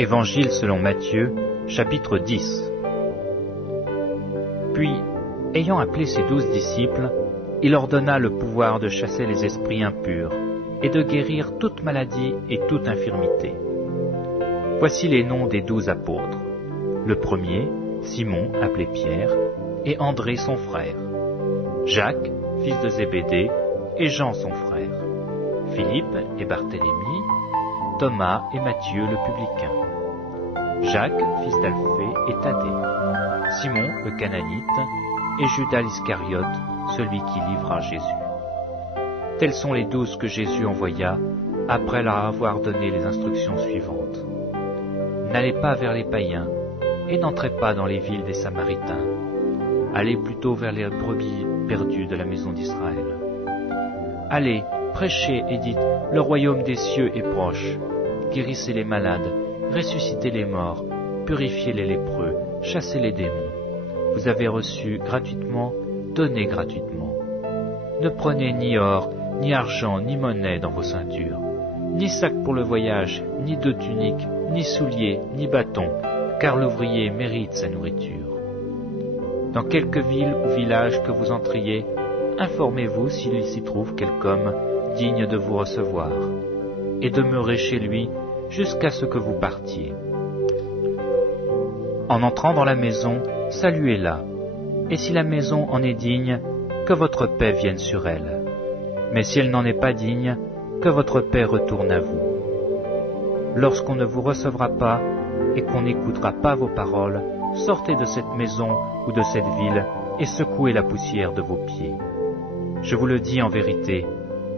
Évangile selon Matthieu, chapitre 10. Puis, ayant appelé ses 12 disciples, il leur donna le pouvoir de chasser les esprits impurs et de guérir toute maladie et toute infirmité. Voici les noms des 12 apôtres. Le premier, Simon, appelé Pierre, et André son frère. Jacques, fils de Zébédée, et Jean son frère. Philippe et Barthélemy, Thomas et Matthieu le publicain. Jacques, fils d'Alphée, et Thaddée. Simon le Cananite, et Judas l'Iscariote, celui qui livra Jésus. Tels sont les 12 que Jésus envoya, après leur avoir donné les instructions suivantes. N'allez pas vers les païens, et n'entrez pas dans les villes des Samaritains. Allez plutôt vers les brebis perdues de la maison d'Israël. Allez, prêchez et dites, le royaume des cieux est proche. Guérissez les malades, ressuscitez les morts, purifiez les lépreux, chassez les démons. Vous avez reçu gratuitement, donnez gratuitement. Ne prenez ni or, ni argent, ni monnaie dans vos ceintures, ni sac pour le voyage, ni deux tuniques, ni souliers, ni bâton, car l'ouvrier mérite sa nourriture. Dans quelque ville ou village que vous entriez, informez-vous s'il s'y trouve quelque homme digne de vous recevoir, et demeurez chez lui jusqu'à ce que vous partiez. En entrant dans la maison, saluez-la, et si la maison en est digne, que votre paix vienne sur elle. Mais si elle n'en est pas digne, que votre paix retourne à vous. Lorsqu'on ne vous recevra pas et qu'on n'écoutera pas vos paroles, sortez de cette maison ou de cette ville et secouez la poussière de vos pieds. Je vous le dis en vérité,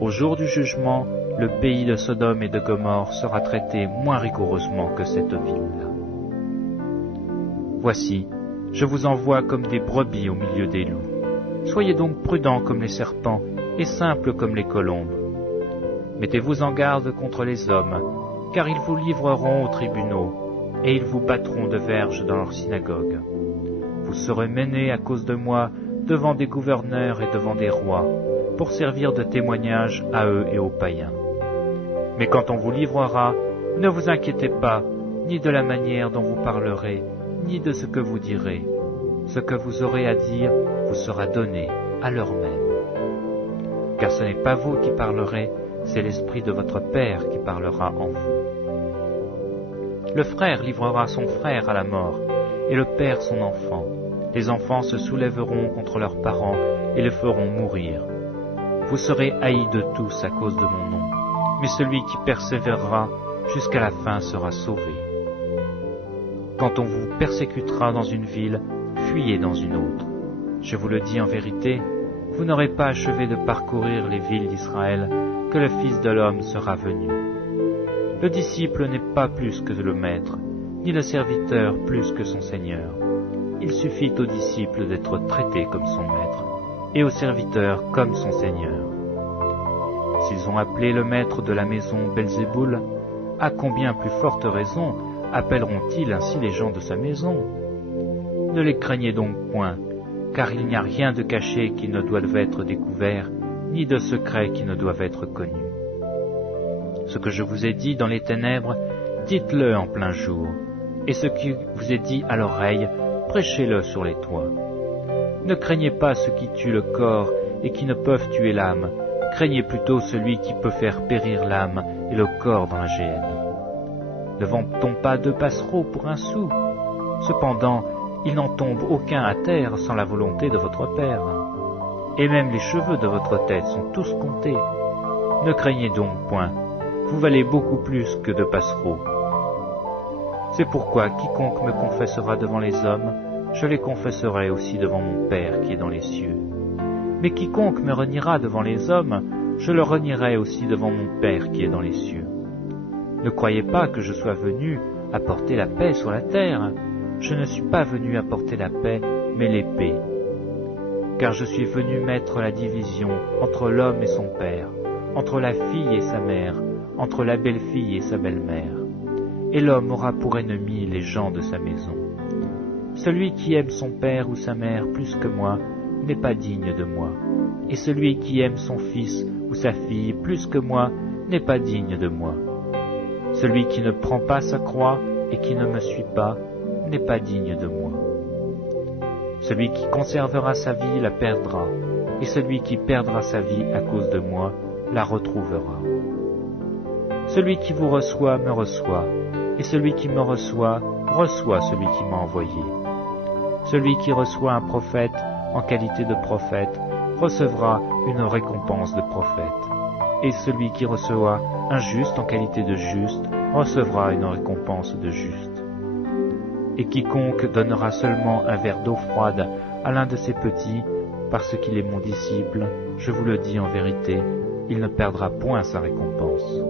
au jour du jugement, le pays de Sodome et de Gomorrhe sera traité moins rigoureusement que cette ville-là. Voici, je vous envoie comme des brebis au milieu des loups. Soyez donc prudents comme les serpents et simples comme les colombes. Mettez-vous en garde contre les hommes, car ils vous livreront aux tribunaux, et ils vous battront de verges dans leurs synagogues. Vous serez menés à cause de moi devant des gouverneurs et devant des rois, pour servir de témoignage à eux et aux païens. Mais quand on vous livrera, ne vous inquiétez pas, ni de la manière dont vous parlerez, ni de ce que vous direz. Ce que vous aurez à dire vous sera donné à l'heure même. Car ce n'est pas vous qui parlerez, c'est l'Esprit de votre Père qui parlera en vous. Le frère livrera son frère à la mort, et le père son enfant. Les enfants se soulèveront contre leurs parents et les feront mourir. Vous serez haïs de tous à cause de mon nom, mais celui qui persévérera jusqu'à la fin sera sauvé. Quand on vous persécutera dans une ville, fuyez dans une autre. Je vous le dis en vérité, vous n'aurez pas achevé de parcourir les villes d'Israël que le Fils de l'homme sera venu. Le disciple n'est pas plus que le maître, ni le serviteur plus que son Seigneur. Il suffit au disciple d'être traité comme son maître, et au serviteur comme son Seigneur. S'ils ont appelé le maître de la maison Belzéboul, à combien plus forte raison appelleront-ils ainsi les gens de sa maison? Ne les craignez donc point, car il n'y a rien de caché qui ne doive être découvert, ni de secret qui ne doive être connu. Ce que je vous ai dit dans les ténèbres, dites-le en plein jour, et ce qui vous est dit à l'oreille, prêchez-le sur les toits. Ne craignez pas ceux qui tuent le corps et qui ne peuvent tuer l'âme, craignez plutôt celui qui peut faire périr l'âme et le corps dans la géhenne. Ne vend-on pas 2 passereaux pour 1 sou? Cependant, il n'en tombe aucun à terre sans la volonté de votre Père. Et même les cheveux de votre tête sont tous comptés. Ne craignez donc point, vous valez beaucoup plus que 2 passereaux. C'est pourquoi quiconque me confessera devant les hommes, je les confesserai aussi devant mon Père qui est dans les cieux. Mais quiconque me reniera devant les hommes, je le renierai aussi devant mon Père qui est dans les cieux. Ne croyez pas que je sois venu apporter la paix sur la terre. Je ne suis pas venu apporter la paix, mais l'épée. Car je suis venu mettre la division entre l'homme et son père, entre la fille et sa mère, entre la belle-fille et sa belle-mère. Et l'homme aura pour ennemi les gens de sa maison. Celui qui aime son père ou sa mère plus que moi n'est pas digne de moi. Et celui qui aime son fils ou sa fille plus que moi n'est pas digne de moi. Celui qui ne prend pas sa croix et qui ne me suit pas n'est pas digne de moi. Celui qui conservera sa vie la perdra, et celui qui perdra sa vie à cause de moi la retrouvera. Celui qui vous reçoit me reçoit, et celui qui me reçoit reçoit celui qui m'a envoyé. Celui qui reçoit un prophète en qualité de prophète recevra une récompense de prophète, et celui qui reçoit un juste en qualité de juste recevra une récompense de juste. Et quiconque donnera seulement un verre d'eau froide à l'un de ces petits, parce qu'il est mon disciple, je vous le dis en vérité, il ne perdra point sa récompense.